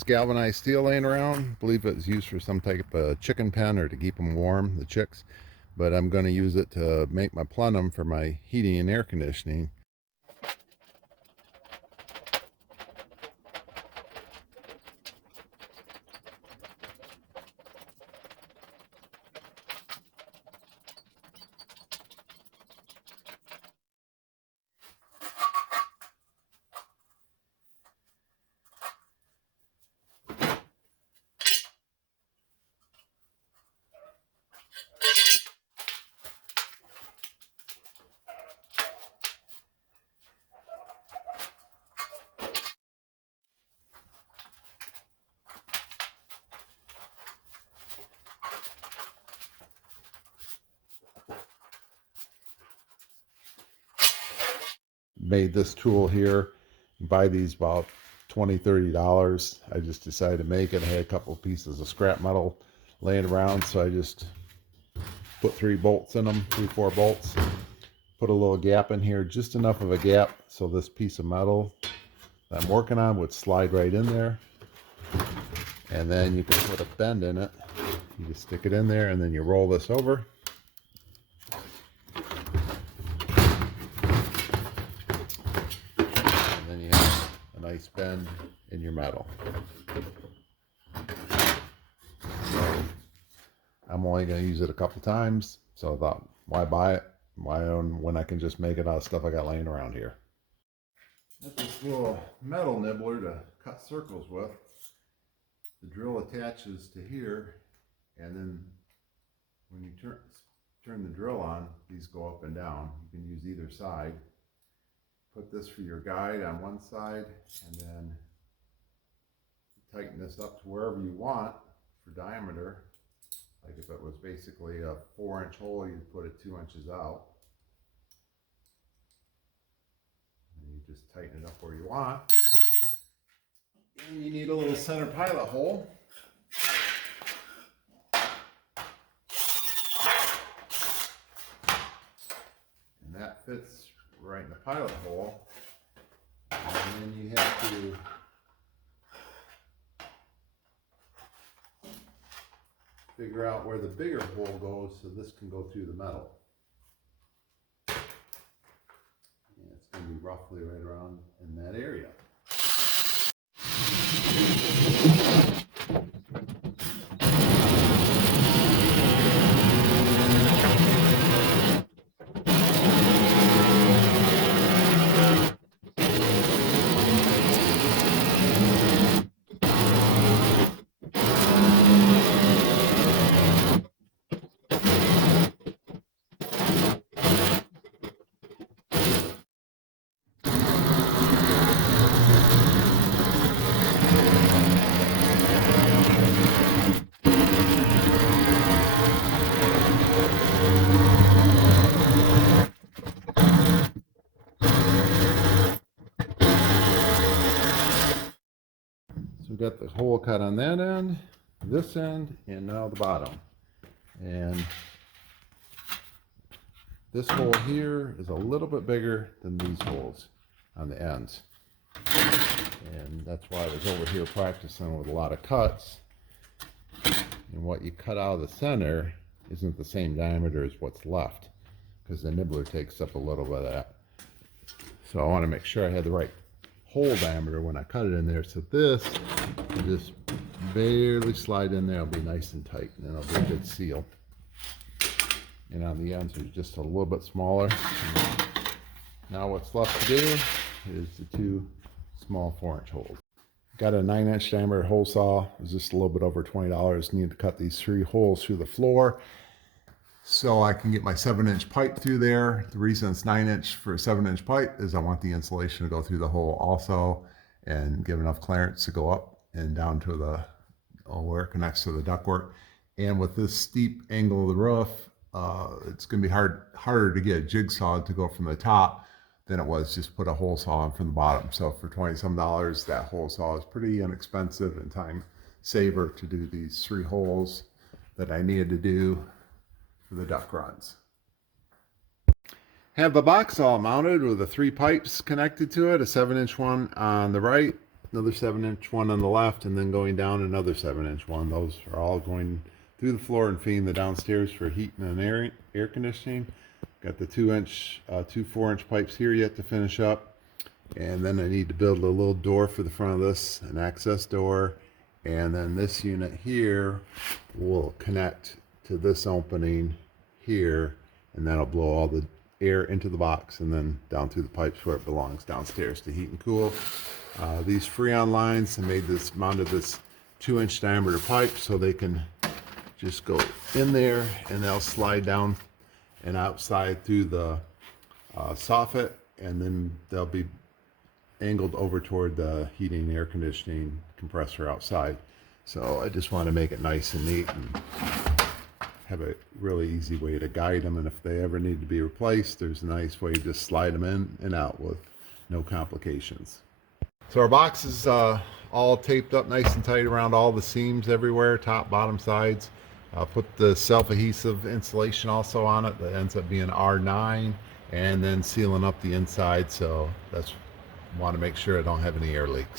this galvanized steel laying around. I believe it was used for some type of chicken pen or to keep them warm, the chicks. But I'm going to use it to make my plenum for my heating and air conditioning. Made this tool here. You buy these about $20–30. I just decided to make it. I had a couple of pieces of scrap metal laying around, so I just put 3 bolts in them, 3–4 bolts. Put a little gap in here, just enough of a gap so this piece of metal that I'm working on would slide right in there. And then you can put a bend in it. You just stick it in there and then you roll this over. Nice bend in your metal. So I'm only going to use it a couple times, so I thought, why buy it? Why own when I can just make it out of stuff I got laying around here? Got this little metal nibbler to cut circles with. The drill attaches to here, and then when you turn the drill on, these go up and down. You can use either side. Put this for your guide on one side, and then tighten this up to wherever you want for diameter. Like if it was basically a 4-inch hole, you'd put it 2 inches out. And you just tighten it up where you want. And you need a little center pilot hole. And that fits right in the pilot hole, and then you have to figure out where the bigger hole goes so this can go through the metal. And it's going to be roughly right around in that area. So we've got the hole cut on that end, this end, and now the bottom. And this hole here is a little bit bigger than these holes on the ends. And that's why I was over here practicing with a lot of cuts. And what you cut out of the center isn't the same diameter as what's left, because the nibbler takes up a little bit of that. So I want to make sure I had the right hole diameter when I cut it in there. So this will just barely slide in there. It'll be nice and tight, and then it'll be a good seal. And on the ends are just a little bit smaller. Now what's left to do is the 2 small 4-inch holes. Got a 9-inch diameter hole saw. It was just a little bit over $20. Need to cut these 3 holes through the floor so I can get my 7-inch pipe through there. The reason it's 9-inch for a 7-inch pipe is I want the insulation to go through the hole also and give enough clearance to go up and down to the where it connects to the ductwork. And with this steep angle of the roof, it's going to be harder to get a jigsaw to go from the top than it was just put a hole saw in from the bottom. So for $20-some, that hole saw is pretty inexpensive and time saver to do these 3 holes that I needed to do for the duct runs. Have the box saw mounted with the 3 pipes connected to it, a 7-inch one on the right, another 7-inch one on the left, and then going down another 7-inch one. Those are all going through the floor and feeding the downstairs for heating and air conditioning. Got the 2-inch, 2 4-inch pipes here yet to finish up. And then I need to build a little door for the front of this, an access door. And then this unit here will connect to this opening here, and that'll blow all the air into the box and then down through the pipes where it belongs downstairs to heat and cool. These Freon lines, I mounted this 2-inch diameter pipe so they can just go in there and they'll slide down and outside through the soffit, and then they'll be angled over toward the heating and air conditioning compressor outside. So I just want to make it nice and neat and have a really easy way to guide them, and if they ever need to be replaced, there's a nice way to just slide them in and out with no complications. So our box is all taped up nice and tight around all the seams everywhere, top, bottom, sides. I'll put the self-adhesive insulation also on it that ends up being R9, and then sealing up the inside, so that's want to make sure I don't have any air leaks.